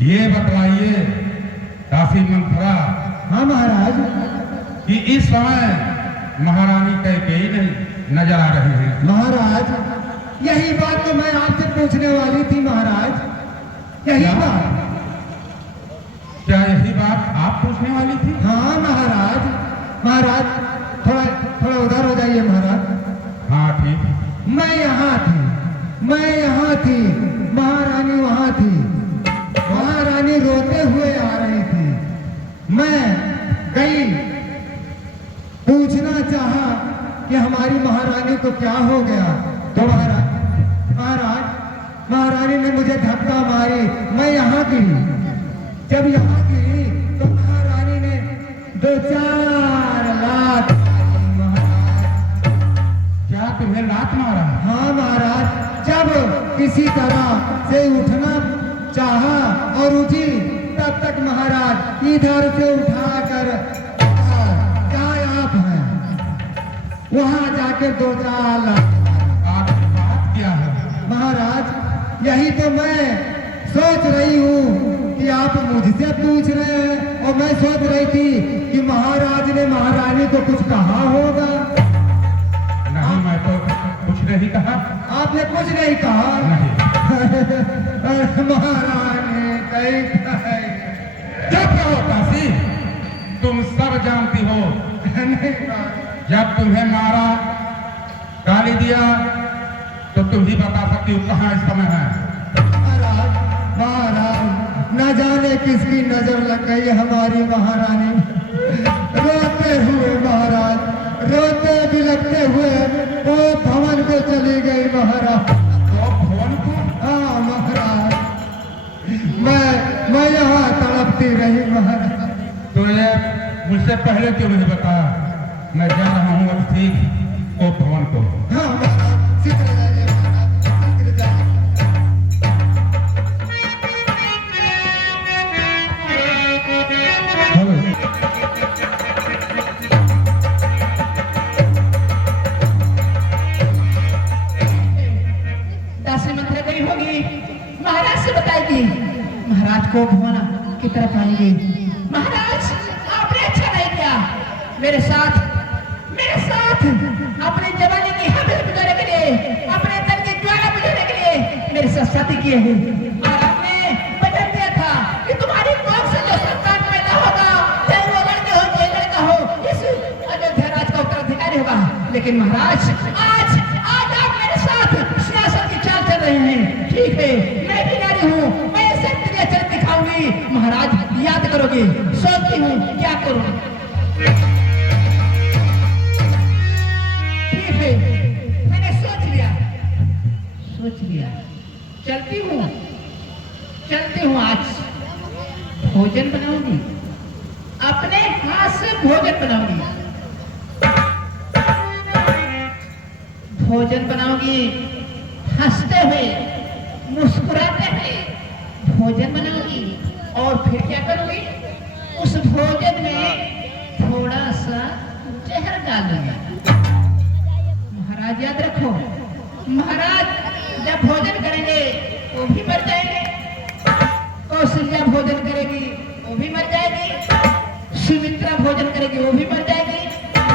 ये बतलाइए दासी मंथरा। हाँ महाराज। कि इस समय महारानी कैकेयी नहीं नजर आ रही है। महाराज यही बात तो मैं आपसे पूछने वाली थी महाराज। यही बात। क्या यही बात आप पूछने वाली थी? हाँ महाराज। महाराज थोड़ा थोड़ा उधर हो जाइए महाराज। हाँ ठीक। मैं यहाँ थी, महारानी वहाँ थी। महारानी रोते हुए आ रही थी। मैं गई, पूछना चाहा कि हमारी महारानी को क्या हो गया। तो महारानी ने मुझे धक्का मारी, मैं यहाँ गिरी। जब यहाँ गिरी तो महारानी ने 2-4 लात। क्या तुम्हें लात मारा? हाँ महाराज। जब किसी तरह से उठना चाहा और उठी, तब तक महाराज इधर से उठाकर क्या आप हैं वहां जाके 2-4 बात क्या है? महाराज यही तो मैं सोच रही हूँ कि आप मुझसे पूछ रहे हैं, और मैं सोच रही थी कि महाराज ने महारानी को कुछ कहा होगा। नहीं, मैं तो कुछ नहीं कहा। आपने कुछ नहीं कहा? नहीं। महारानी कहीं जब क्या हो दासी, तुम सब जानती हो। नहीं। जब तुम्हें मारा, गाली दिया, तो तुम ही बता सकती हो कहाँ इस समय है। महाराज न जाने किसकी नजर लग गई हमारी महारानी। रोते हुए महाराज, रोते बिलखते हुए वो भवन को चली गई महाराज। तो भवन को? हाँ महाराज। मैं यहाँ तड़पती रही महाराज। तो ये मुझसे पहले क्यों नहीं बताया? मैं जा रहा हूँ अब ठीक ओ भवन को। हाँ महाराज, शीघ्र जाइए महाराज, शीघ्र जाइए। दासी मंथरा गई होगी, महाराज से बताएगी। महाराज को भुवन की तरफ आएंगे। महाराज आपने अच्छा नहीं किया, मेरे साथ अपनी जवानी की हविस बुझाने के लिए, अपने तन की ज्वाला बुझाने के लिए मेरे साथ शादी किए हैं। और आपने वचन दिया था कि तुम्हारी कोख से जो संतान पैदा होगा, चाहे वो लड़के हो चाहे लड़का हो, इस अयोध्या राज का उत्तराधिकारी होगा। लेकिन महाराज आज आप मेरे साथ सियासत की चाल चल रहे हैं। ठीक है, मैं भी नारी हूँ, मैं ऐसे तेरे चरित्र दिखाऊंगी। महाराज याद करोगे? सोचती हूँ क्या करूँ। मैंने सोच लिया, चलती हूँ। आज भोजन बनाऊंगी, अपने हाथ से भोजन बनाऊंगी, हंसते हुए मुस्कुराते हुए भोजन बनाऊंगी। और फिर क्या करूंगी? उस भोजन में थोड़ा सा जहर डालूंगी। महाराज याद रखो, महाराज जब भोजन करेंगे वो भी मर जाएंगे, कौशल्या भोजन करेगी वो भी मर जाएगी, सुमित्रा भोजन करेगी वो भी मर जाएगी,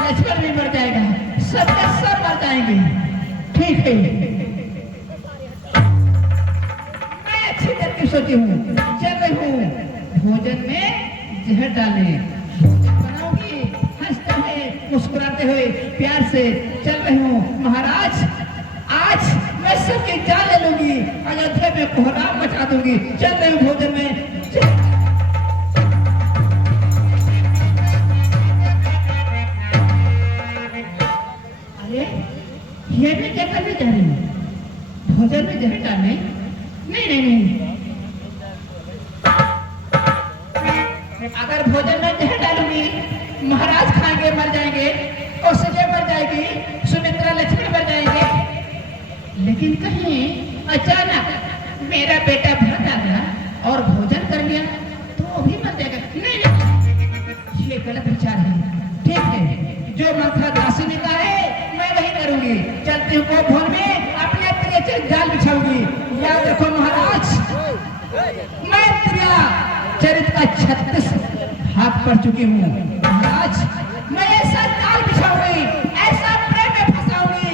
लक्ष्मण भी मर जाएगा, सबके सब मर जाएंगे। ठीक है, मैं अच्छी तरह सोची हूँ, चल रही हूँ भोजन में जहर डालने। भोजन बनाऊंगी, हंसते हुए मुस्कुराते हुए प्यार से चल रही हूँ। महाराज आज मैं सबकी जान ले लूंगी, अयोध्या में कोहराम मचा दूंगी। चल रही हूँ भोजन में। अरे ये भी क्या करने जा रही हूँ? भोजन में जहर डालने? नहीं, अगर भोजन में जहर डालूंगी, महाराज खाएंगे मर जाएंगे, कौशल्या मर जाएगी, सुमित्रा लक्ष्मण मर जाएंगे। लेकिन कहीं अचानक मेरा बेटा भरत आ गया और भोजन कर लिया तो वो भी मर जाएगा। नहीं, ये गलत विचार है। ठीक है, जो मंथरा दासी ने कहा है मैं वही करूंगी। चलती हूँ भवन में, अपने जाल बिछाऊंगी। याद रखो महाराज, मैं चरित्र का 36 भाग पढ़ चुकी हूँ। आज मैं ऐसा जाल बिछाऊंगी, ऐसा प्रेम में फंसाऊंगी,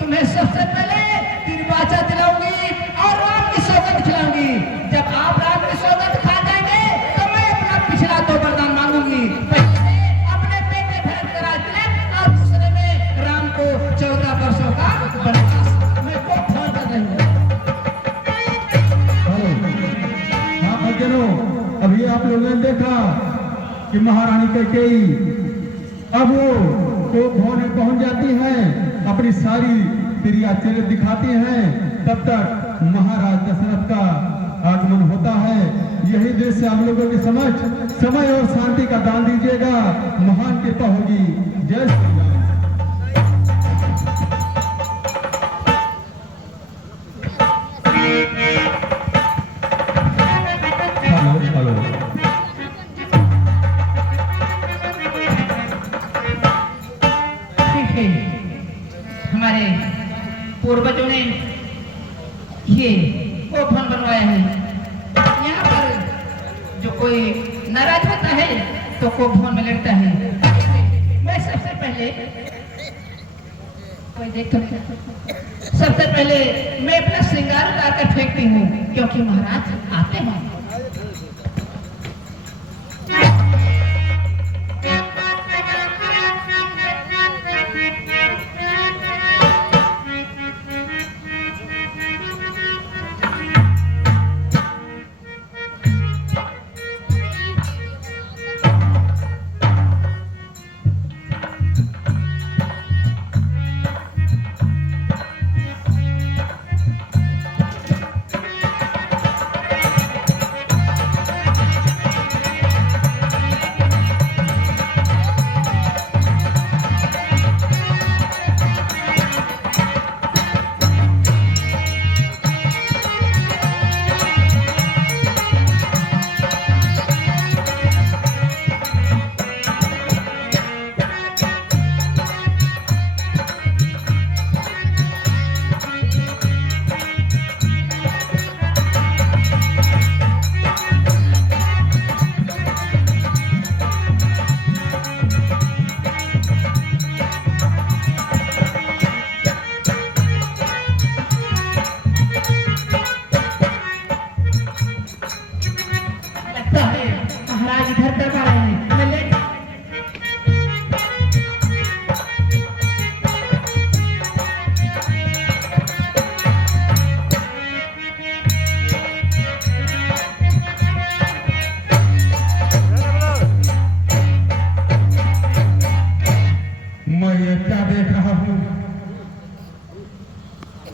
तुम्हें सबसे पहले तिरवाचा दिलाऊंगी और राम की सौगंध खिलाऊंगी। जब आप राम की सौगंध खा जाएंगे तो मैं अपना पिछला 2 वरदान मांगूंगी। पहले अपने बेटे भरत का राजतिलक और दूसरे में राम को 14 वर्षों का वनवास। मैं को फोन कर रही हूँ। हाँ भक्तजनों, अभी आप लोगों ने देखा कि महारानी कैकेयी अब वो कोप भवन में पहुंच जाती हैं, अपनी सारी क्रिया चरित्र दिखाती हैं। तब तक महाराज दशरथ का आगमन होता है। यही दृश्य आप लोगों के समझ समय और शांति का दान दीजिएगा, महान कृपा होगी। जय श्री राम। हेलो हेलो, हमारे पूर्वजों ने ये कोपन बनवाया है। यहाँ पर जो कोई नाराज होता है तो कोपन में लगता है। मैं सबसे पहले कोई देख सबसे पहले मैं अपना श्रृंगार उतार कर फेंकती हूँ, क्योंकि महाराज आते हैं।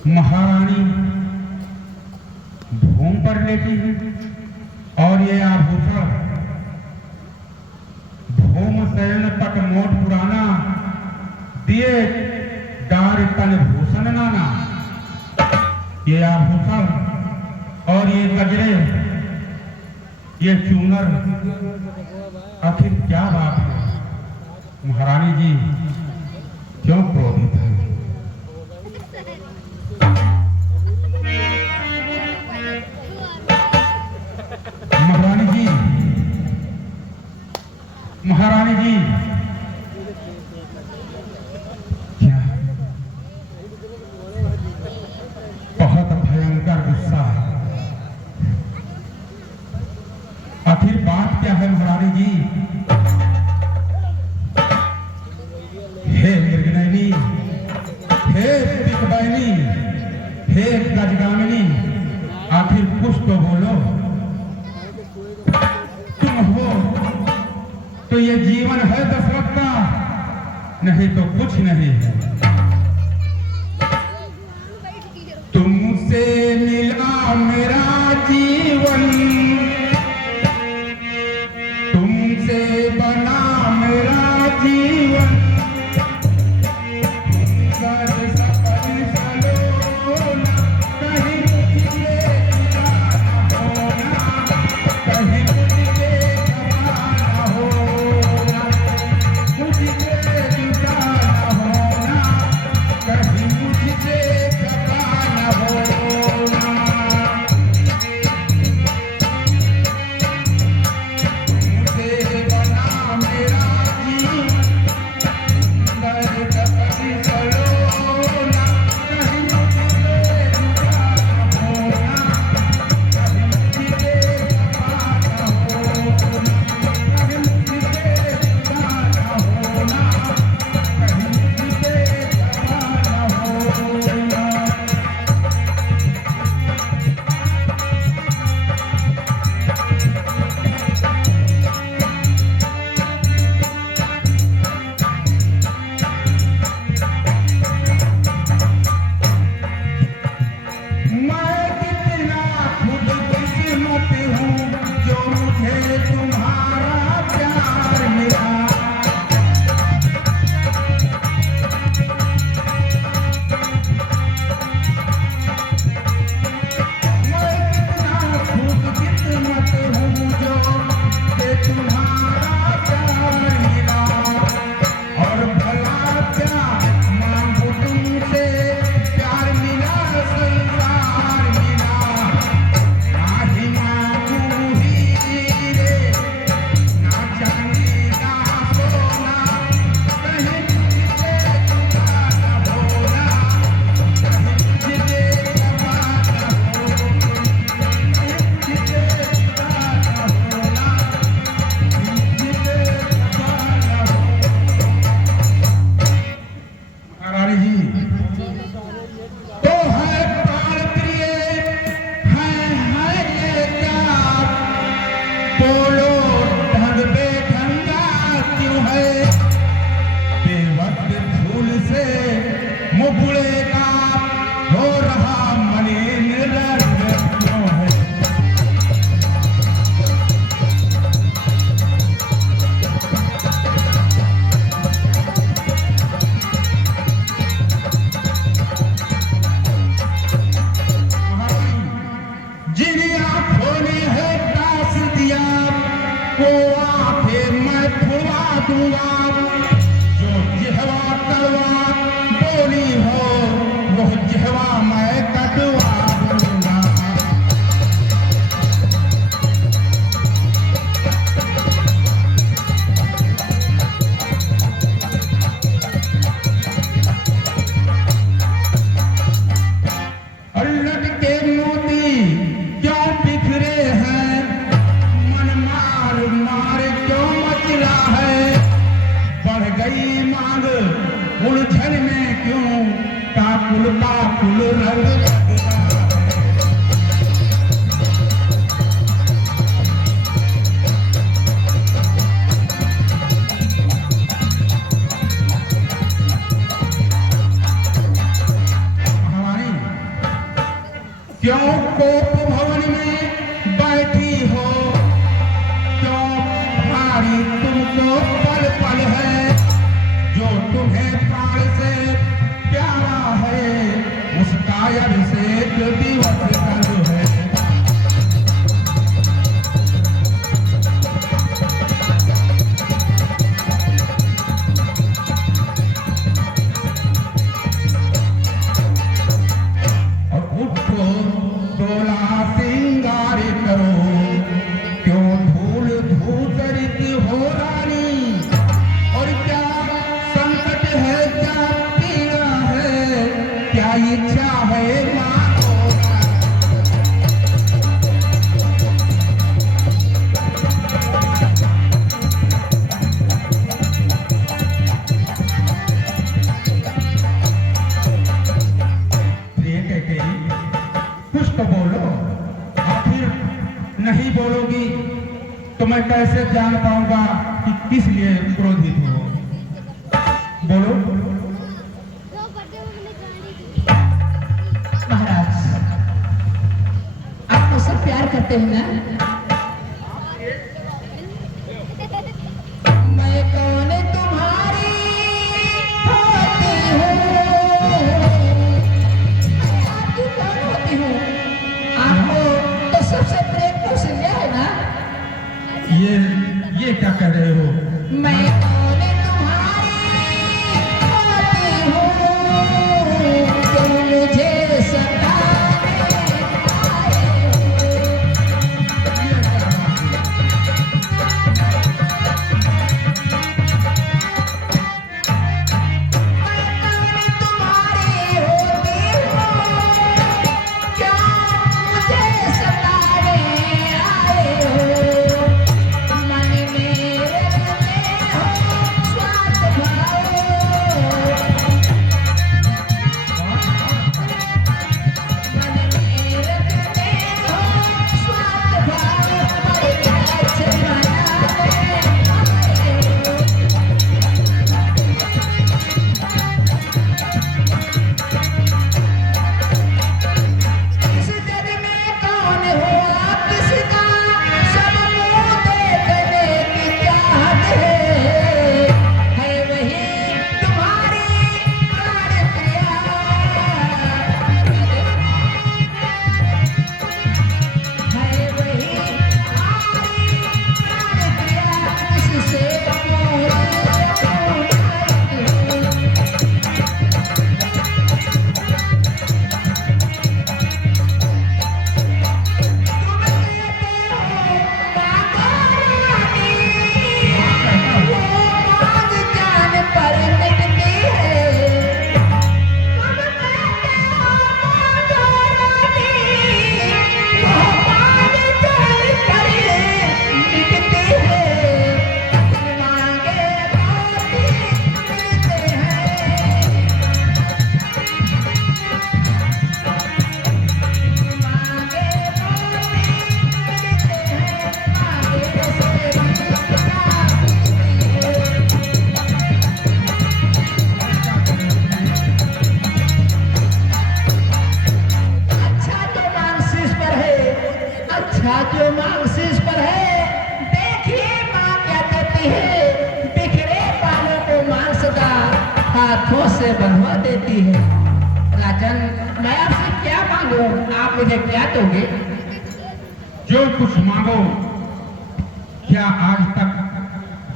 महारानी भूम पर लेटी है और ये आभूषण भूम शयन पट मोट पुराना दिए डार तन भूषण नाना। ये आभूषण और ये गजरे, ये चूनर, आखिर क्या बात है? महारानी जी क्यों क्रोधित है? महारानी जी, महारानी जी, क्या बहुत भयंकर गुस्सा है। आखिर बात क्या है महारानी जी? हे मृगनयनी, हे दिग्बैनी, हे गजगामिनी, आखिर कुछ तो बोलो। तुम हो तो ये जीवन है दशरथ का, नहीं तो कुछ नहीं है। तुमसे मिला मेरा जीवन, तुमसे बना मेरा जीवन, का कुल रंग लगना क्यों कोप भवन में बैठी हो, क्यों भारी तुमको पल पल है, जो तुम्हें प्राण से प्यारा है, उसका अभिषेक दिवस कल है। इच्छा है कुछ तो बोलो, आखिर नहीं बोलोगी तो मैं कैसे जान पाऊंगा कि किस लिए क्रोधित हो। बोलो महाराज, आप मुझसे प्यार करते हैं ना? मैं कौन तुम्हारी होती हूँ, आपकी कौन होती हूँ? आपको तो सबसे प्रेम को सुनिया है ना? ये क्या कह रहे हो? मैं कौन तुम्हारी होती हूँ, तुम मुझे सताने आए हाथों से बनवा देती है। राजन, मैं आपसे क्या मांगू, आप मुझे क्या दोगे? जो कुछ मांगो। क्या आज तक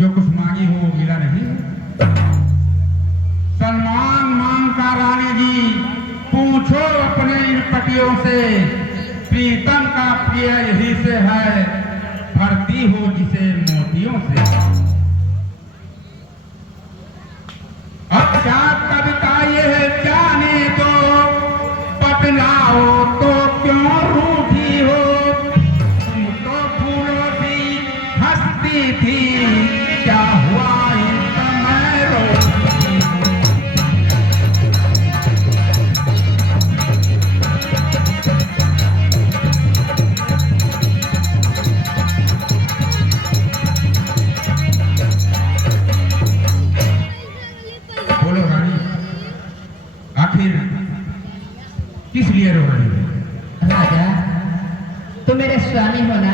जो कुछ मांगी हो मिला नहीं? सलमान मांग का रानी जी, पूछो अपने इन पतियों से, प्रीतम का प्रिय यही से है, भरती हो जिसे मोतियों से। अब क्या कविता ये है जाने दो, बतलाओ तो क्यों रूठी हो, तुम तो फूलों सी हंसती थी, क्या हुआ इस समय रोती हो? लिए रो रही है? राजा, तुम मेरे स्वामी हो ना,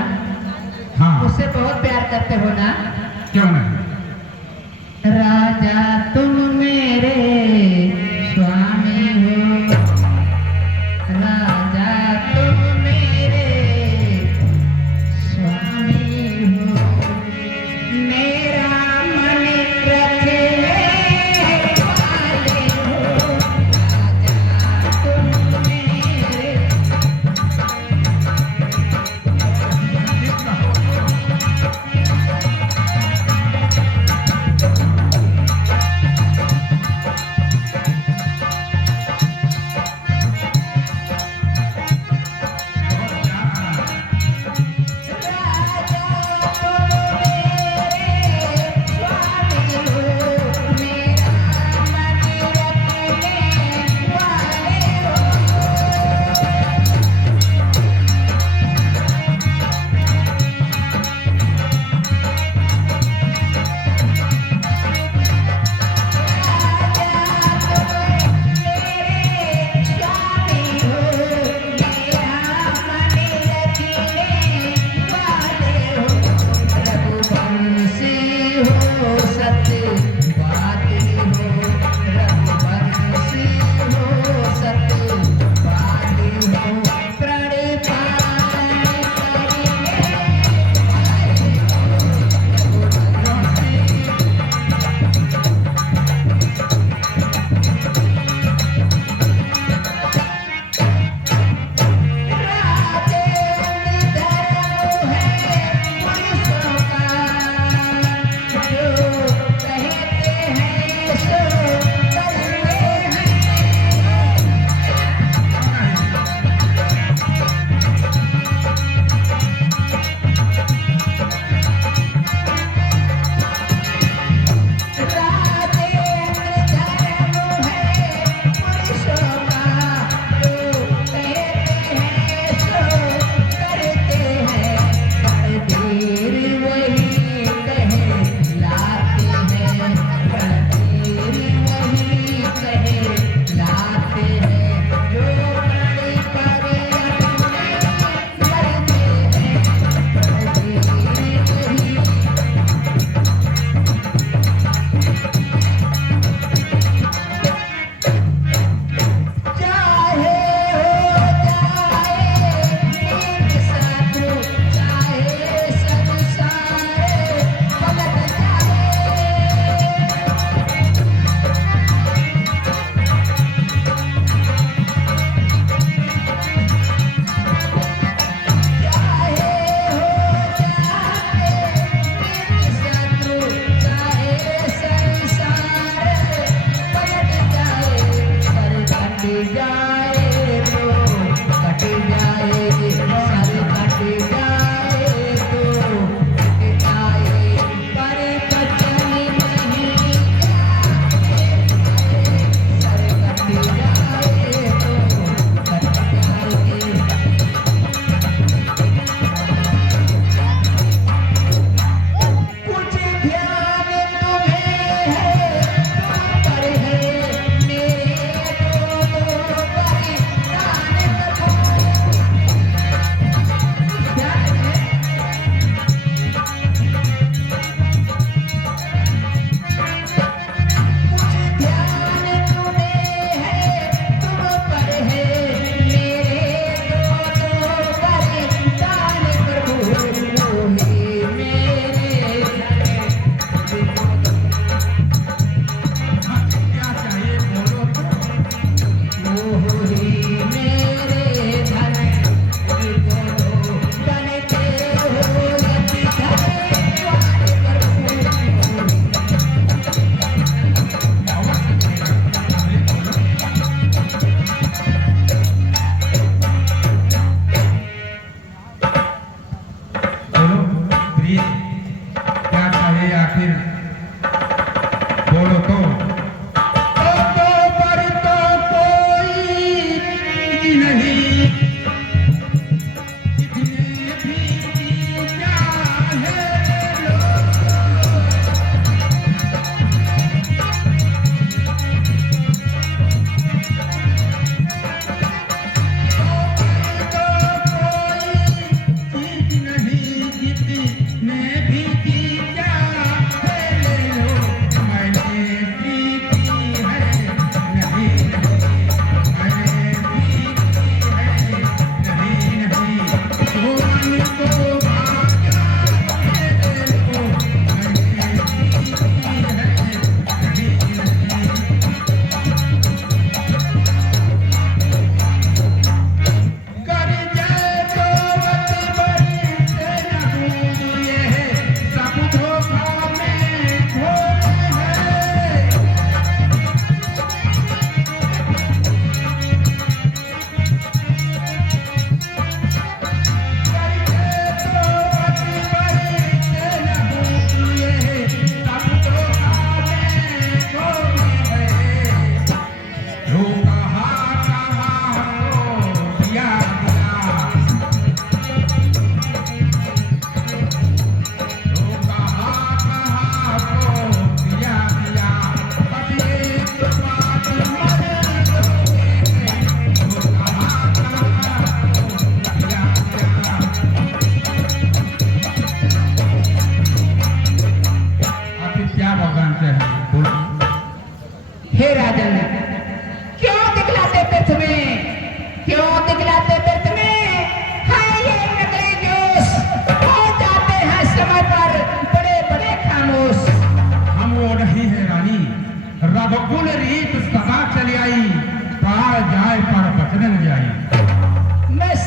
हाँ, मुझसे बहुत प्यार करते हो ना? क्यों नहीं? राजा तुम मेरे स्वामी हो, राजा तुम मेरे स्वामी हो, मेरा मन रखने वाले हो, राजा तुम मेरे।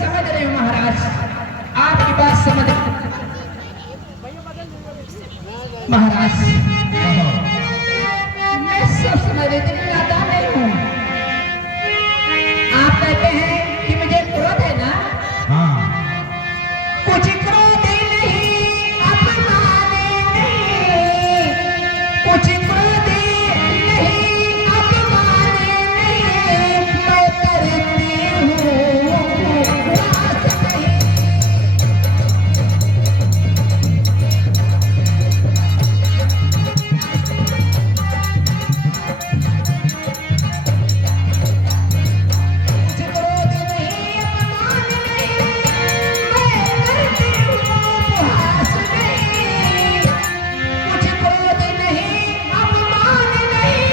समझ रही हूँ महाराज, आपकी बात समझ महाराज, मैं सब समझ रही थी, नादान नहीं हूँ। आप कहते हैं कि मुझे क्रोध है ना, हाँ कुछ क्रोध नहीं, अपमान नहीं, कुछ क्रोध नहीं, अपमान नहीं, मैं करती हूँ उपवास नहीं। कुछ क्रोध नहीं, अपमान नहीं, मैं करती हूँ उपवास नहीं। कुछ क्रोध नहीं, अपमान नहीं,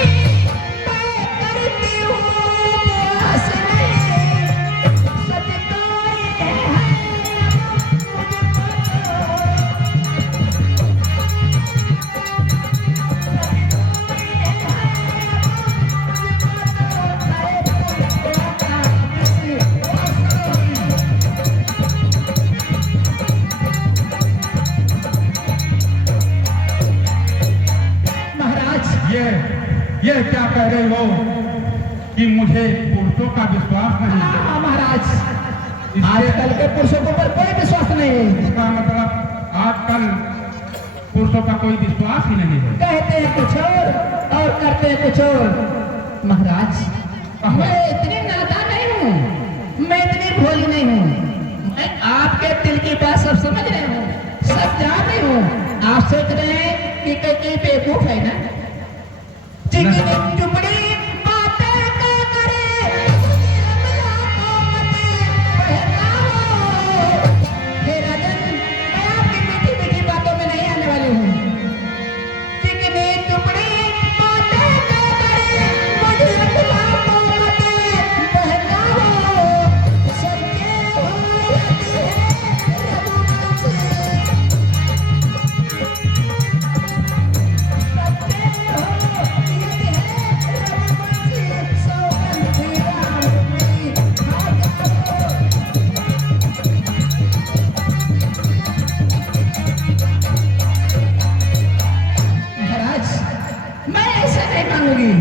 मैं करती हूँ उपवास नहीं। सच तो ये है, महाराज, ये क्या कह रहे हो कि मुझे पुरुषों का विश्वास नहीं? हाँ महाराज, आजकल के पुरुषों के ऊपर कोई विश्वास नहीं है। इसका मतलब आजकल पुरुषों का कोई विश्वास ही नहीं है। कहते हैं कुछ और करते हैं कुछ और। महाराज, मैं इतनी नादान नहीं हूँ, मैं इतनी भोली नहीं हूँ, मैं आपके दिल की बात सब समझ रही हूँ, सब जान रही हूँ। आप सोच रहे हैं कि कहीं बेवकूफ है ना, चिकनी चुपड़ी बातें क्या करे, अगला को मत बहकाओ। हे राजन, मैं आपकी मीठी मीठी बातों में नहीं आने वाली हूँ। चिकनी चुपड़ी बातें क्या करे, मुझे अगला को मत बहकाओ। सच्चे होती है रघुवंश, महाराज, मैं ऐसा नहीं मांगूंगी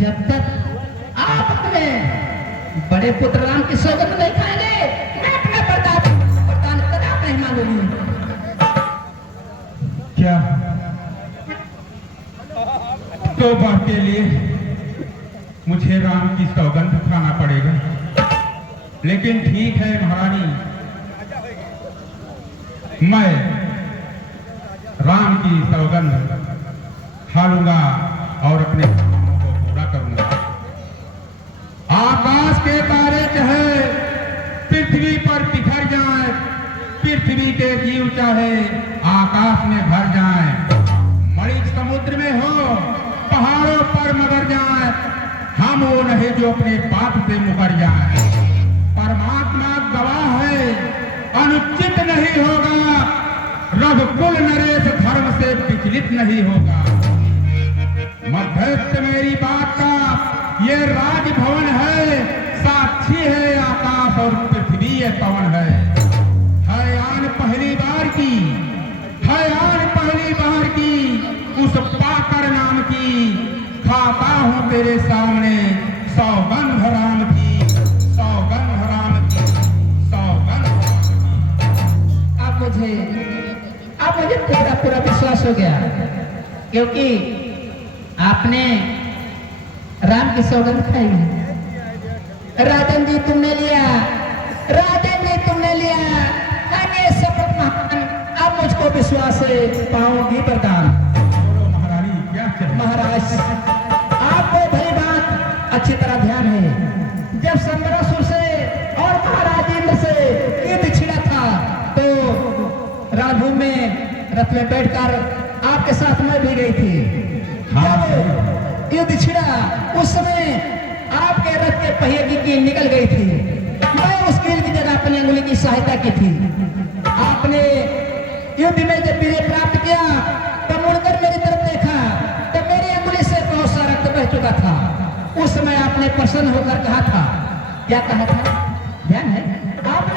जब तक आप अपने बड़े पुत्र राम की सौगंध नहीं खाएंगे। मैं अपना वरदान कदाप नहीं मांगूंगी। क्या तो बात के लिए मुझे राम की सौगंध खाना पड़ेगा? लेकिन ठीक है महारानी, मैं राम की सौगंध खा लूंगा और अपने कामों को पूरा करूंगा। आकाश के तारे चाहे पृथ्वी पर बिखर जाए, पृथ्वी के जीव चाहे आकाश में भर जाए, मणिक समुद्र में हो, पहाड़ों पर मगर जाए, हम वो नहीं जो अपने पाप से मुकर जाए। परमात्मा गवाह है, अनुचित नहीं होगा, रघुकुल नरेश धर्म से विचलित नहीं होगा। मध्यस्थ मेरी बात का ये राजभवन है, साक्षी है आकाश और पृथ्वी ये पवन है आन पहली बार की, है आन पहली बार की, उस पाकर नाम की खाता हूँ तेरे सामने सौगंध राम की, सौगंध राम की, सौगंध राम की। अब मुझे पूरा पूरा विश्वास हो गया, क्योंकि आपने राम की सौगंध खाई है। राजन जी तुमने लिया, राजन जी तुमने लिया, अन्य शपथ महान, अब मुझको विश्वास है पाऊंगी वरदान। बोलो महारानी क्या चाहिए? महाराज, आपको भली बात अच्छी तरह ध्यान है, जब संबरासुर से और महाराज इंद्र से युद्ध छिड़ा था तो रणभूमि में रथ में बैठकर आपके साथ मैं भी गई थी। जब युद्ध छिड़ा उस समय आपके रथ के पहिए की कील निकल गई थी, मैं उस कील की जगह अपनी अंगुली की सहायता की थी। आपने युद्ध में जब विजय प्राप्त किया तब मुड़कर मेरी तरफ देखा तो मेरी अंगुली से बहुत सारा रक्त बह चुका था। उस समय आपने प्रसन्न होकर कहा था, क्या कहा था ध्यान है? आपने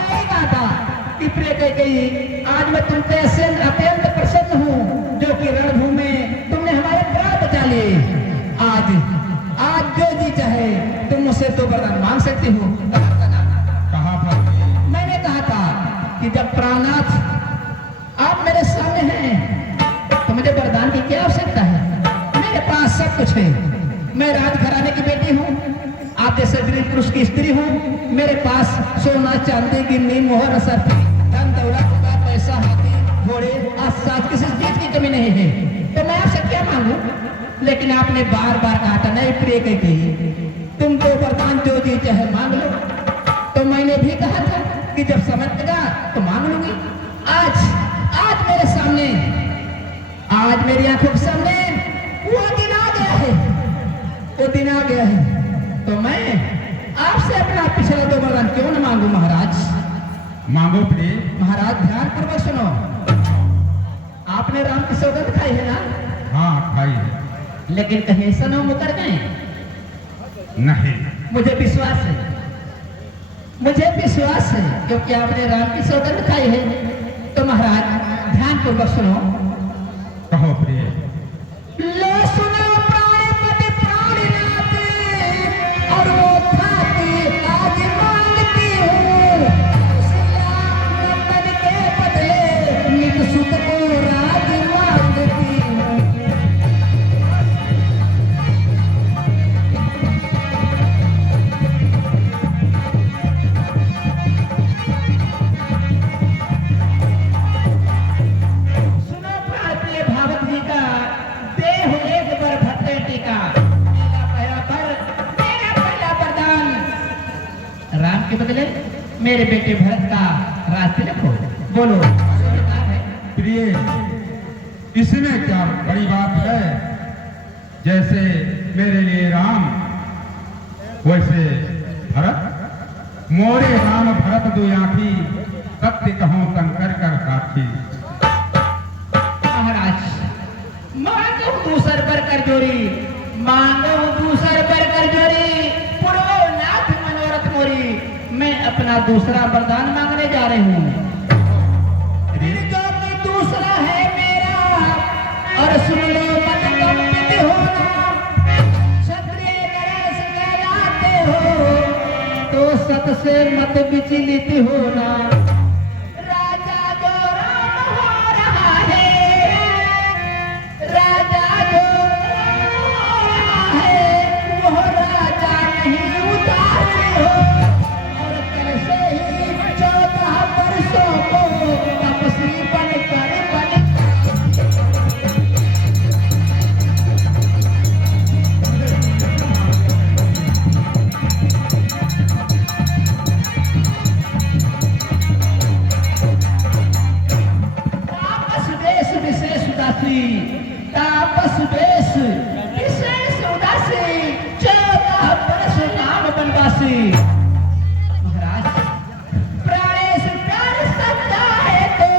कैकेयी, आज मैं तुमसे अत्यंत प्रसन्न हूँ जो कि रणभूमि में तुमने हमारे प्राण बचा लिए। आज आज जो जी चाहे तुम मुझसे तो वरदान मांग सकती हो। कहा भरती, मैंने कहा था कि जब प्राणनाथ आप मेरे सामने हैं तो मुझे वरदान की क्या आवश्यकता है। मेरे पास सब कुछ है। मैं राजघराने की बेटी हूँ, आप जैसे गरीब पुरुष की स्त्री हूँ। मेरे पास सोना चांदी गिन्नी मोहर असर धन दौलत का पैसा हाथी घोड़े आज किसी चीज की कमी नहीं है। तो मैं आपसे क्या मांगू, लेकिन आपने बार बार कहा था नहीं प्रिय कैकेयी, तुम तो वरदान जो जी चाहे मांग लो। तो मैंने भी कहा था कि जब समय लगा तो मांग लूंगी। आज आज मेरे सामने, आज मेरी आंखों के सामने वो दिन आ गया है, वो दिन आ गया है। तो मैं आपसे अपना पिछला दो वरदान क्यों न मांगू महाराज। मांगो प्रिय। महाराज ध्यान पूर्वक सुनो। आपने राम की सौगंध खाई है ना, हाँ खाई है। लेकिन कहीं ऐसा न मुकर गए। नहीं, मुझे विश्वास है, मुझे विश्वास है, क्योंकि आपने राम की सौगंध खाई है। तो महाराज ध्यान पूर्वक सुनो। कहो प्रिय। लो सुनो प्राणपति प्राणनाथ, और वो खाती आज मांगती हूँ। नंदन के बदले निज सुत को राज मांगती हूँ। सुनो प्राणप्रिय भावत जी का देह एक बार भट्टे टीका। मेरा पहला वरदान राम के बदले मेरे बेटे भरत का राज तिलक हो। बोलो प्रिय, इसमें क्या बड़ी बात है। जैसे मेरे लिए राम वैसे भरत। मोरे राम भरत दो आँखी, सत्य कहूँ कंकर कर साक्षी। महाराज मांगो दूसर पर कर जोरी, मांगो दूसर पर कर जोरी, पुरो नाथ मनोरथ मोरी। मैं अपना दूसरा वरदान मांगने जा रही हूँ। जो कि दूसरा है मेरा, और सुन लो मत कंपित होना। क्षत्रिय नरेश कहलाते हो तो सत से मत विचलित होना। राजा जो राम हो रहा है, राजा जो राम हो रहा है, वो राजा नहीं उदासी हो। और कैसे ही 14 वर्षों को तपस्वी बनकर तापस वेश विशेष उदासी, तापस वेश विशेष उदासी, 14 वर्ष नाम वनवासी। महाराज प्राणेश प्यार सच्चा है तो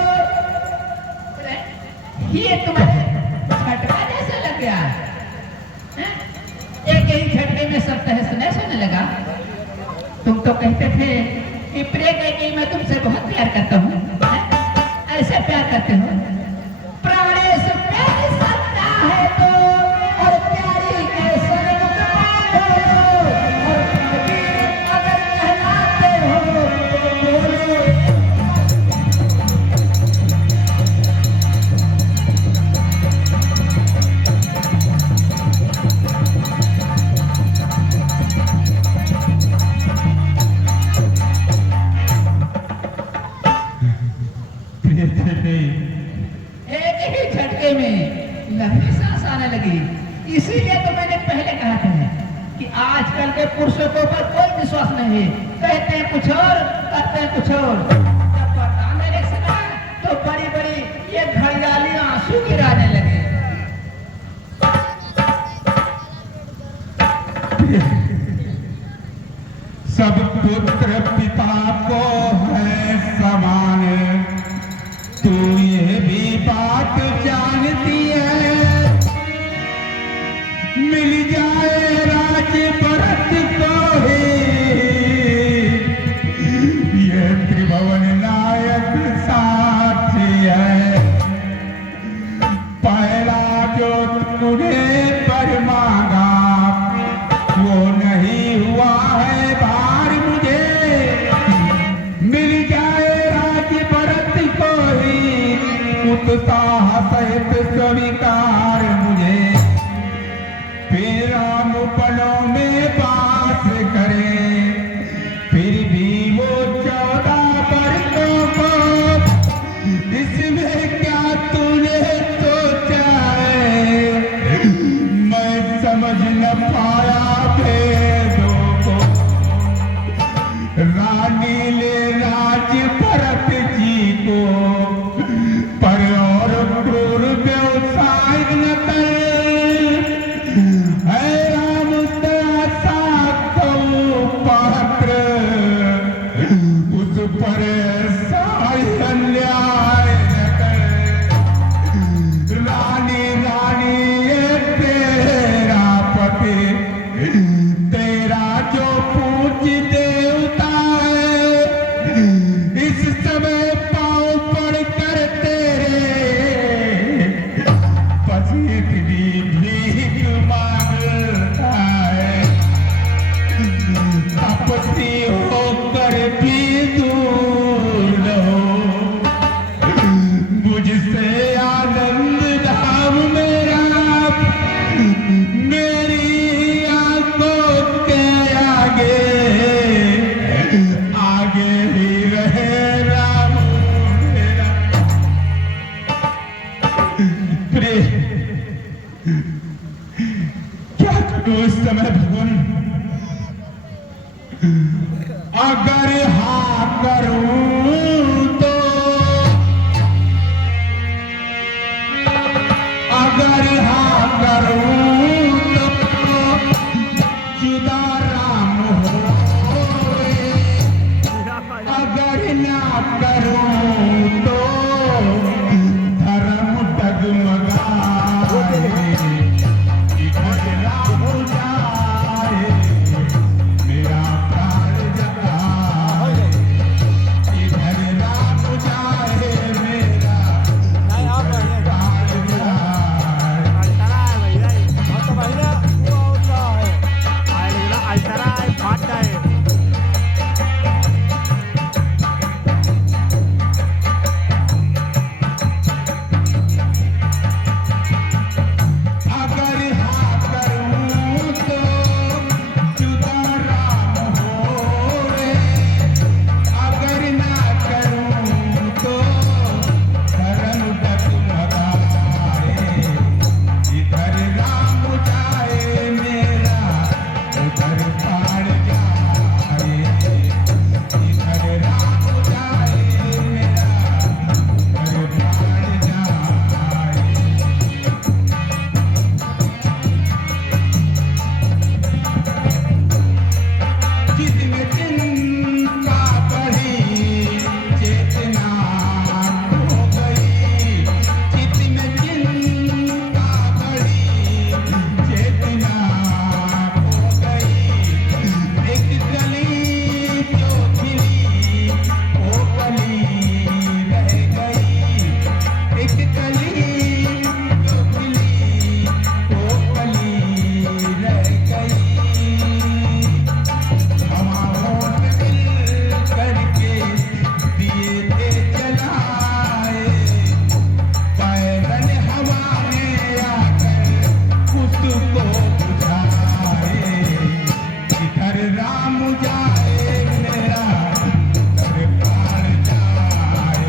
ये तुम्हारे झटका जैसे लग गया हैं? एक ही झटके में सब तहस नहस होने लगा। तुम तो कहते थे कि प्रिय कैकेयी मैं तुमसे बहुत प्यार करता हूँ, ऐसे प्यार करते हो। प्राणेश प्यार सच्चा है तो, और प्यारी के सन्मुख मांगो। और प्रवीण अगर कहलाते हो तो बोलो। प्रिय कैकेयी, एक ही झटके में लंबी सांस आने लगी। इसीलिए तो मैंने पहले कहा था कि आजकल के पुरुषों के ऊपर कोई विश्वास नहीं है। कहते हैं कुछ और, करते हैं कुछ और। जब वरदान मैंने सुना तो बड़ी बड़ी ये घड़ियाली आंसू गिराने लगे। सब पुत्र पिता को है समान, तू ये भी बात जानती है। मिल जाए राज भरत को ही, ये त्रिभुवन उत्साह सहित स्वीकार मुझे, फिर राम पलों में वास करे, फिर भी वो 14 वर्षों को, इसमें क्या तूने सोचा है, मैं समझ न पाया भेदों को। रानी ले राज भरत जी को, पर और क्रूर व्यवसाय न करे, है राम तेरा साधु पात्र, उस पर साई अन्याय न करे। रानी रानी ये तेरा पति, तेरा जो पूज देवता है, इस समय पाँव पड़ कर तेरे पति की भीख मांगता है। तपस्वी होकर भी दूर रहो, मुझसे आनंद धाम मेरा, मेरी आंखों के आगे, आगे ही रहे राम मेरा। प्रिय, क्या करूं इस समय भगवान? अगर हाँ करूं तो, अगर हाँ करूं तो जुदा राम होए, अगर ना करूं तो धर्म डगमगाए। इधर राम जाए, मेरा प्राण जगाए, इधर राम जाए, मेरा प्राण जगाए। अगर हाँ करूं तो जुदा राम होए, अगर ना करूं तो धर्म डगमगाए। इधर राम जाए, मेरा उधर प्राण जाए, इधर राम जाए, मेरा उधर प्राण जाए। जितने चिंता बढ़ी, चेतना खो गई, जितने चिंता बढ़ी, चेतना खो गई। एक कली जो खिली, वो कली रह गई, एक कली जो खिली, वो कली रह गई। हवाओं ने मिल करके दिए थे जलाए, पैरन हवा ने आकर उसको बुझाए। इधर राम जाए, मेरा उधर प्राण जाए,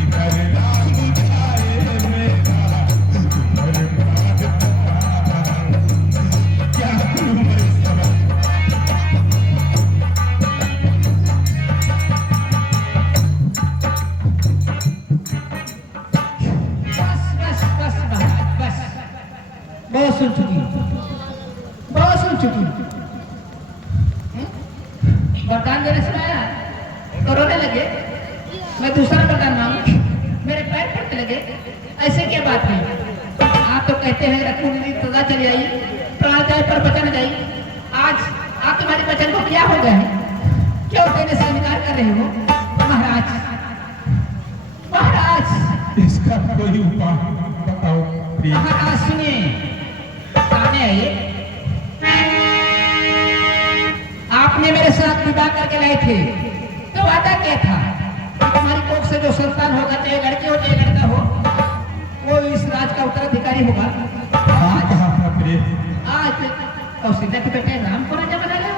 इधर राम जाए, मेरा उधर प्राण जाए। क्या करूं मैं इस समय? बस महाराज बस। बहुत सुन चुकी हूँ, बहुत सुन चुकी हूँ। वरदान देने से आया तो रोने लगे, मैं दूसरा वरदान मांगू, मेरे पैर पड़ने लगे। ऐसे क्या बात है? आप तो कहते हैं रखूंगी सदा चली आई, प्राण जाए पर बचा न जाई। आज आप तुम्हारे वचन को क्या हो गया है? क्यों देने से इनकार कर रहे हो महाराज? महाराज इसका कोई उपाय बताओ प्रिय। महाराज सुनिए, सामने आइए। आपने मेरे साथ विवाह करके लाए थे तो वादा क्या था? तुम्हारी कोख से जो संतान होगा, चाहे लड़के हो चाहे लड़का वो इस राज का उत्तराधिकारी होगा। हाँ कहा था प्रिय। आज कौशल्या के बेटे राम को राजा बना लो।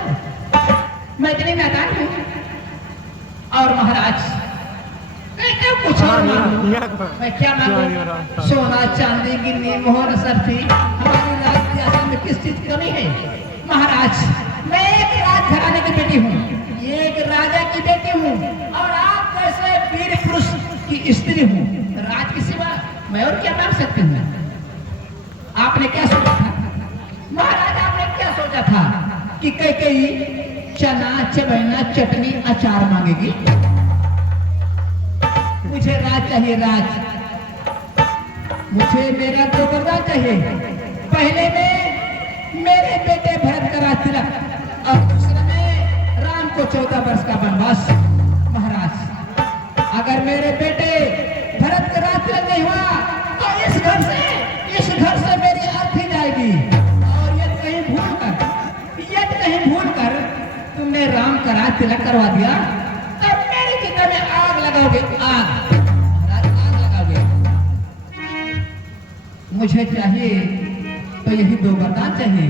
मैं इतनी नादान हूँ। और महाराज मैं क्या कुछ और मांगू? मैं क्या मांगू? सोना चांदी गिन्नी मोहर सरफी हमारी राज की आसन में किस चीज की कमी है? महाराज मैं एक राजघराने की बेटी हूँ, एक राजा की बेटी हूँ और आप जैसे वीर पुरुष की स्त्री हूँ। राज के सिवा मैं और क्या मांग सकती हूँ? आपने क्या सोचा था महाराज? आपने क्या सोचा था कि कई चना चबैना चटनी अचार मांगेगी? मुझे राज चाहिए, राज। मुझे मेरा गोवर्धन चाहिए। पहले में मेरे बेटे भरत का राज तिलक और दूसरे में राम को 14 वर्ष का वनवास। महाराज अगर मेरे बेटे भरत का राज तिलक नहीं हुआ तो इस घर से मेरी अर्थी जाएगी। और यदि कहीं भूल कर तुमने राम का राज तिलक करवा दिया तब मेरी चिता में आग लगाओगे, आग लगाओगे। मुझे चाहिए तो यही 2 वरदान चाहिए।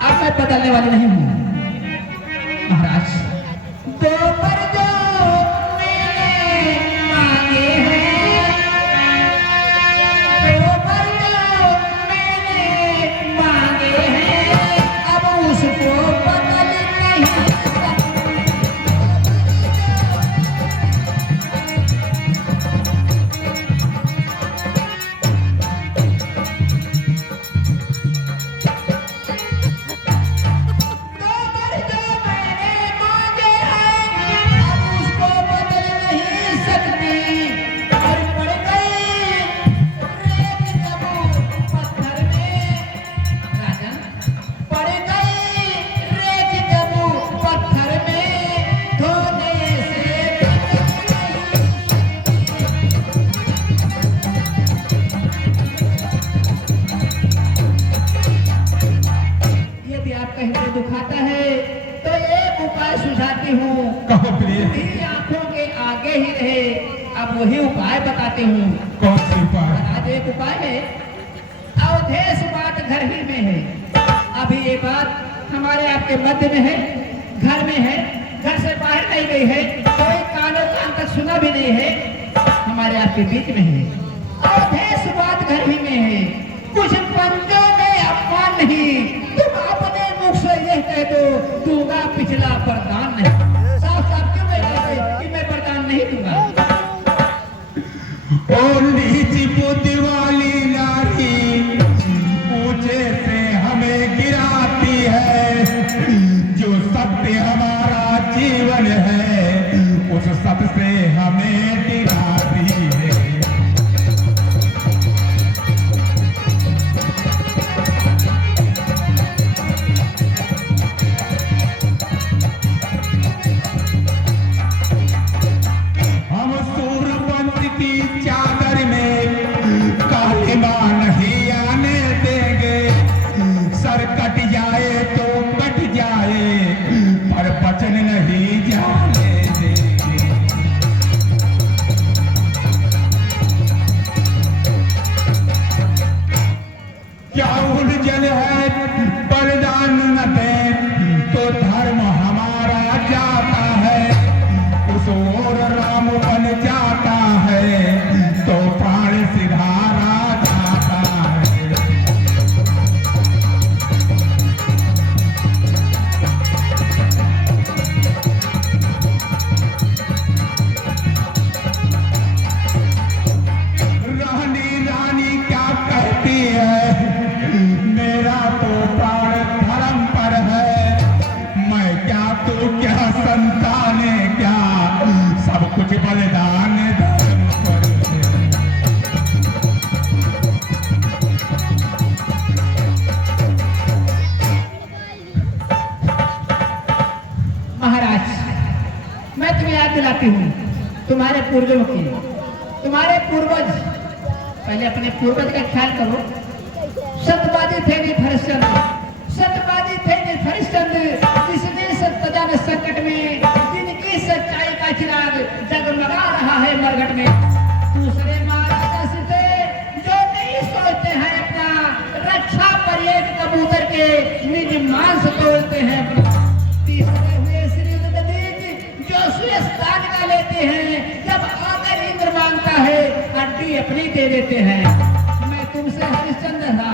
अब मैं बदलने वाली नहीं हूं महाराज। 2 पर जो मैंने मांगे हैं, 2 पर जो मैंने मांगे हैं, अब उसको बदल नहीं सकते। दुखाता है तो एक उपाय सुझाती हूँ। कहो प्रिय। मेरी आंखों के आगे ही रहे, अब वही उपाय बताती हूँ। कौन सी उपाय? आज एक उपाय है, अवधेश बात घर ही में है। अभी ये बात हमारे आपके मध्य में है, घर में है, घर से बाहर नहीं गई है, कोई कानों कान तक सुना भी नहीं है, हमारे आपके बीच में है। अवधेश बात घर ही में है, कुछ पंजों में अपमान नहीं। तुम अपने मुख से यह कह दो दूंगा पिछला वरदान नहीं। साफ साफ क्यों मैं कहते कि मैं वरदान नहीं दूंगा? ओ नीची बुद्धि वाली नारी ऊंचे से हमें गिराती है। जो सत्य हमारा जीवन है उस सत्य से हमें गिराती है। दिलाती हूँ तुम्हारे पूर्वजों की। तुम्हारे पूर्वज, पहले अपने पूर्वज का ख्याल करो। सत्यवादी थे हरिश्चंद्र, सत्यवादी थे हरिश्चंद्र, जिसने सत्ता में संकट में जिनकी सच्चाई का चिराग जगमगा रहा है मरघट में। दूसरे महाराजा से करके निज मांस तोड़ते हैं। तीसरे हुए श्री ददीच जो स्वस्थान का लेते हैं, जब आकर इंद्र मांगता है हड्डी अपनी दे देते हैं। मैं तुमसे हरिश्चंद्र था,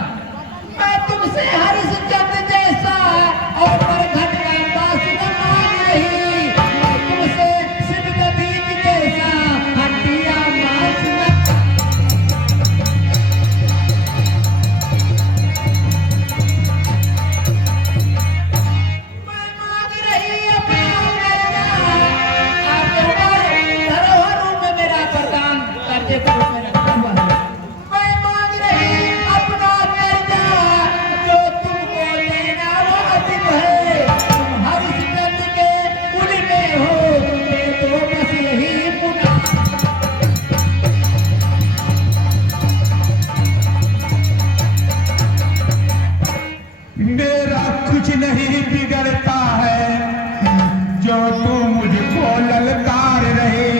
मैं तुमसे हरिश्चंद्र जैसा और परघट का दास न मांग रही, मैं तुमसे शिव ददीच जैसा हड्डियां मांस न मैं मांग रही अपना कर्जा। आपके ऊपर धरोहरों में मेरा वरदान कर्जे के रूप में रखा हुआ है। मैं मांग रही अपना कर्जा, जो तुमको देना वो अधिक है। तुम हरिश्चंद्र के कुल में हो, दे दो बस यही पुण्य। मेरा कुछ नहीं बिगड़ता है, जो तू मुझको ललकार रहे।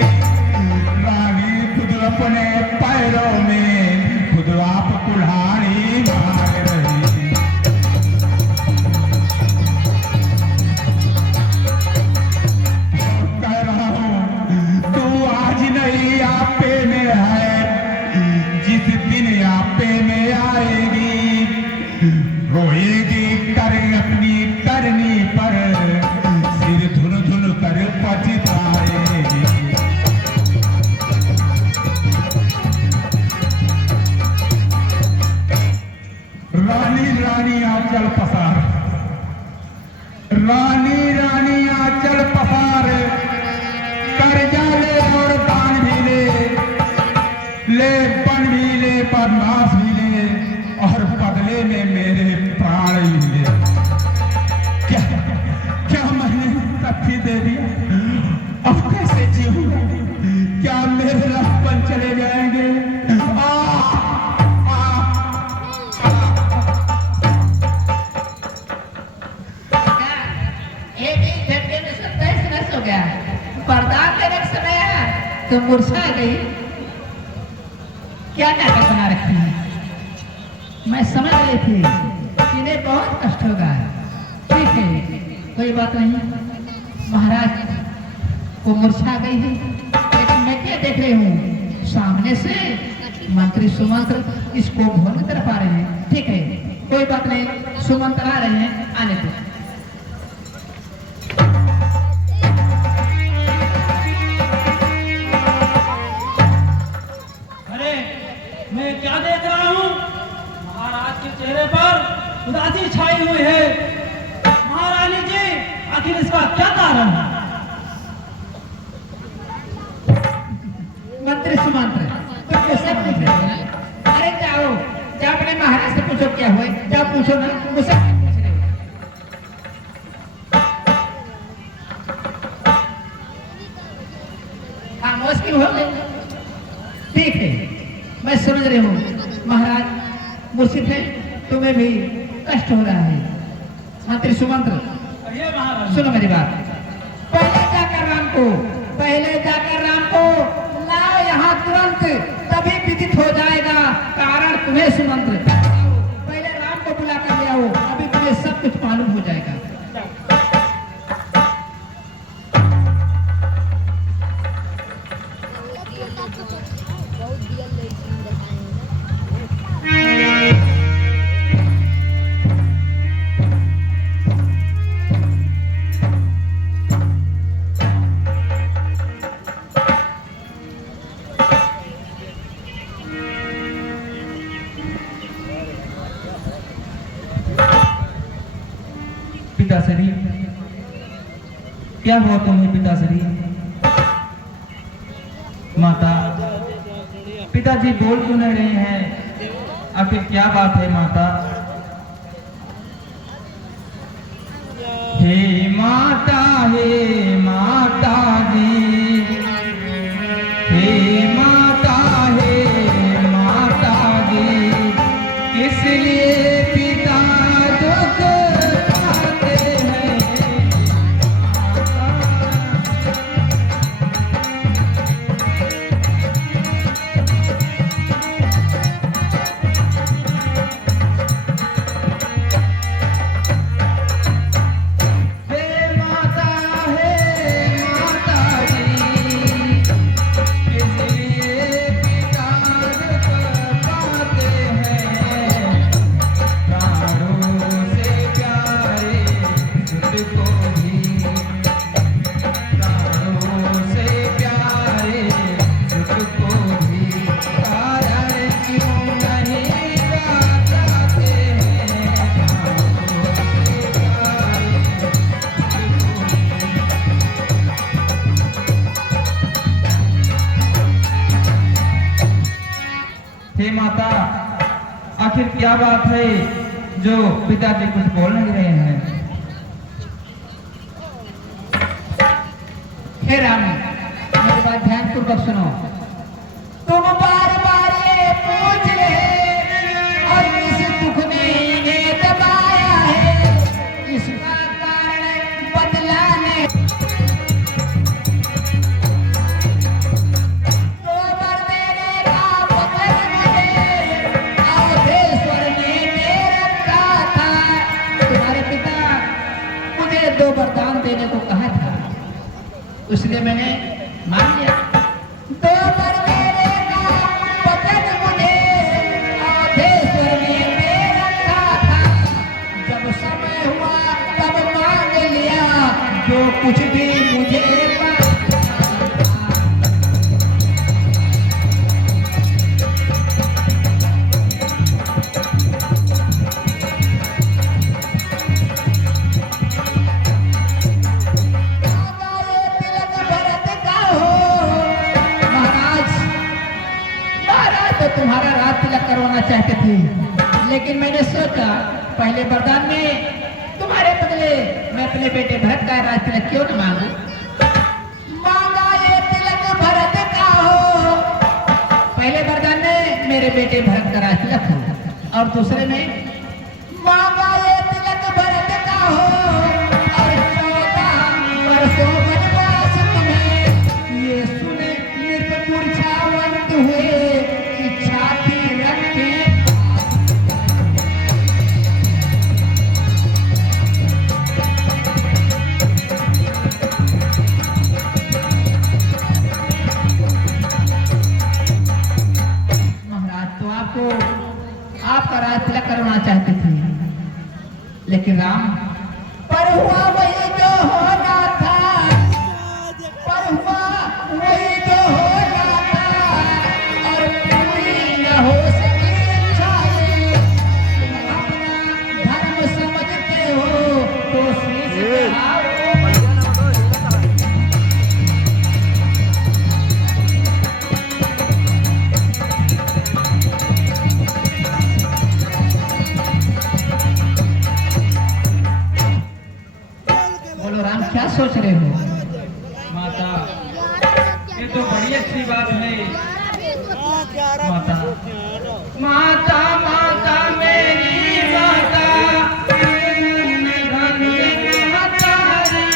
रानी खुद अपने पैरों में खुद आप कुल्हाड़ी मार रही। कह रहा हूँ तू आज नहीं आपे में है, जिस दिन आपे में आएगी रोएगी कर अपनी करनी पर, सिर धुन धुन कर पछताएगी। रानी रानी आंचल पसार, रानी रानी आंचल पसार, कर्जा ले और दान भी ले बन भी ले बदमाश भी ले, और बदले में मेरे प्राण ही ले। क्या क्या मैंने तथ्य दे दिया? अब कैसे जीऊंगा? क्या मेरे राहपन चले जाएंगे? एक घंटे में 27 नस हो गया। वरदान देने का समय आया तो मुरझा गई। क्या नाटक बना रखी है? मैं समझ रही थी कि इन्हें बहुत कष्ट होगा। ठीक है, कोई बात नहीं। महाराज को मूर्छा गई है, लेकिन मैं क्या देख रही हूँ? सामने से मंत्री सुमंत्र इसको भवन की तरफ आ रहे हैं। ठीक है, कोई बात नहीं, सुमंत्र आ रहे हैं, आने दो। अरे मैं क्या देख रहा हूँ? महाराज के चेहरे पर उदासी छाई हुई है। महारानी जी, आखिर इसका क्या कारण है? मंत्री सुमंत्र तुम तो सब दिख रहे हो। अरे जाओ, जाओ अपने महाराज से पूछो क्या हुआ। जाओ पूछो ना, मुझसे क्या पूछ रहे हो? खामोश क्यों हो गए? ठीक है, मैं समझ रही हूँ। महाराज मुर्शिद है, तुम्हें भी कष्ट हो रहा है। मंत्री सुमंत्र कहिए महाराज। सुनो मेरी बात। पहले जाकर राम को लाओ यहाँ तुरंत, तभी विदित हो जाएगा कारण तुम्हें सुमंत्र। पहले राम को बुला कर ले आओ, अभी तुम्हें सब कुछ मालूम हो जाएगा। पिताश्री, क्या हुआ तुम्हें पिताश्री? माता, पिताजी बोल क्यों नहीं रहे हैं? आखिर क्या बात है माता? हे माता, हे माता जी, हे माता, हे माता जी, किस लिए पिता दुख पाते हैं? हे माता, आखिर क्या बात है जो पिताजी कुछ बोल नहीं रहे हैं? हे राम, मेरी बात ध्यानपूर्वक सुनो। तुम बार बार ये पूछ रहे और किस दुख ने इन्हें दबाया है, इसका कारण बतलाने। तो बरदेने का वचन मुझे अवधेश्वर ने दे रखा था। तुम्हारे पिता मुझे 2 वरदान देने को कहा था, इसलिए मैंने मान लिया। 2 बरदेने का वचन मुझे अवधेश्वर ने दे रखा था। जब समय हुआ तब मांग लिया जो कुछ भी मुझे तिलक भरत का हो। महाराज, महाराज तो तुम्हारा राज तिलक करवाना चाहते थे, लेकिन मैंने सोचा पहले वरदान में तुम्हारे बदले मैं अपने बेटे भरत का राज तिलक क्यों न मांगू। मांगा ये तिलक भरत का हो। पहले वरदान में मेरे बेटे भरत का राज तिलक हो, और दूसरे में मांगा ये तिलक भरत का हो, और 14 वर्षों वनवास तुम्हें। ये सुने निर्मूर्छावंत हुए इच्छा भी रखे। महाराज तो आपका राज तिलक करवाना चाहते थे, लेकिन राम, पर हुआ वही जो होना था, पर हुआ वही जो होना था, और पूरी न हो सकी इच्छा ये। तुम अपना धर्म समझते हो तो शीश बढ़ाओ। बोलो राम, क्या सोच रहे हो? माता, ये तो बड़ी अच्छी बात है। माता, माता, माता मेरी माता, धन माता रे।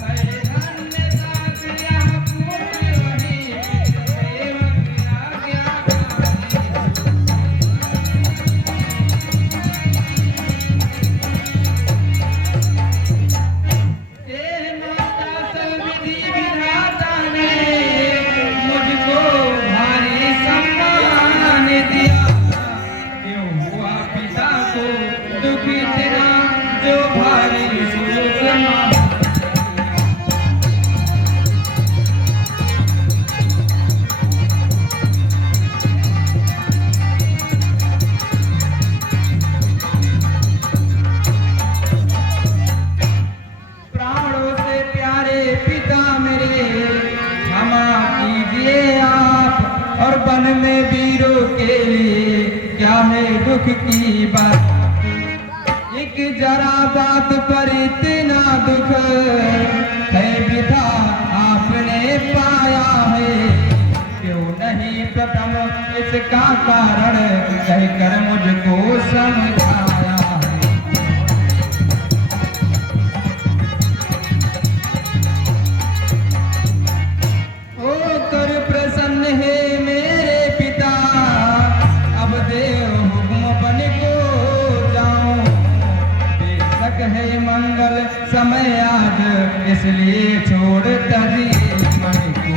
हरे धन्य साथिया पूर्ण वही, सेवक आज्ञा हे माता, सब विधि विधाता ने मुझको भारी सम्मान दिया। क्यों हुआ पिता को दुख इतना, जो भारी सुख प्राणों से प्यारे पिता मेरे, क्षमा कीजिए आप, और वन में वीरों के लिए क्या है दुख की बात। एक जरा बात पर इतना दुख है विधा आपने पाया है। क्यों नहीं प्रथम इसका कारण कहकर मुझको समझाया है। होकर प्रसन्न है मेरे पिता, अब देव हुक्म बन को जाऊं। बेशक है मंगल समय आज, इसलिए छोड़ तजी मन को।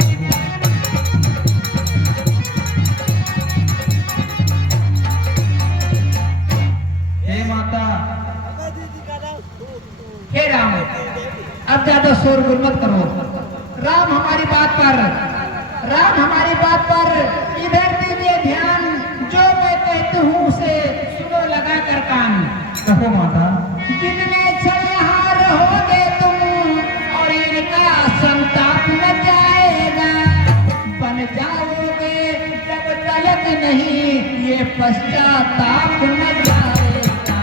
हे माता, हे राम, अब ज्यादा शोरगुल मत करो। राम हमारी बात पर इधर दीजिए ध्यान। जो मैं कहती हूँ उसे सुनो लगा कर कान। कहो माता। जितने क्षण यहाँ रहोगे तुम पश्चाताप न जाएगा।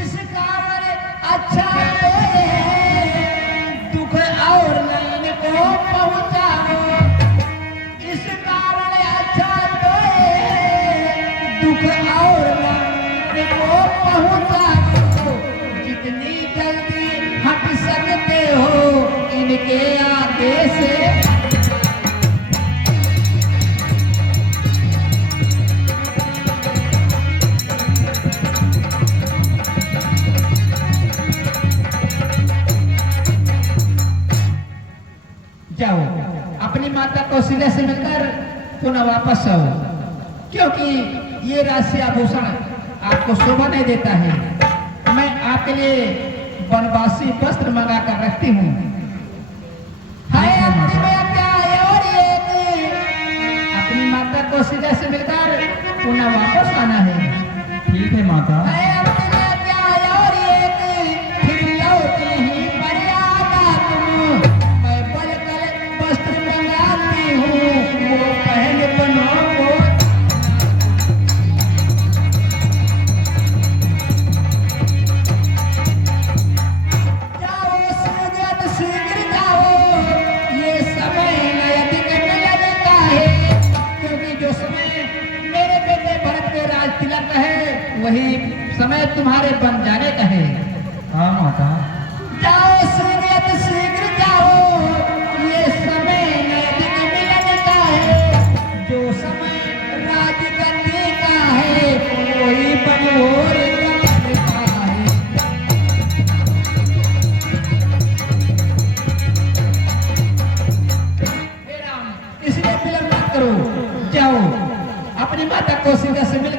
इस कारण अच्छा तो ये है, दुख और नैन को पहुंचाओ। इस कारण अच्छा तो ये है, दुख और नैन को पहुंचाओ। जितनी जल्दी हट सकते हो इनके आगे से जाओ। अपनी माता कौशल्या से मिलकर पुनः वापस आओ, क्योंकि ये राशि आभूषण आपको शोभा नहीं देता है। मैं आपके लिए वनवासी वस्त्र मंगा कर रखती हूँ। हाय अपनी माता और ये अपनी माता कौशल्या से मिलकर पुनः वापस आना है। ठीक है माता। हाय अपनी माता और ये फिर लौटे ही मर्यादा तुम। मैं बलकर वस्त्र मंगाती हूँ, वो पहन बनो को। जाओ सूरज शीघ्र जाओ, ये समय न अधिक न लगता है, क्योंकि जो समय मेरे बेटे भरत के राज तिलक है वही समय तुम्हारे बन जाने का है। हाँ माता। जाओ सूरज शीघ्र जाओ, ये समय न अधिक मिलन का है, जो समय राजगद्दी का है वही बनोर का है। हे राम, इसलिए विलंब मत करो, जाओ अपनी माता कौशल्या से मिल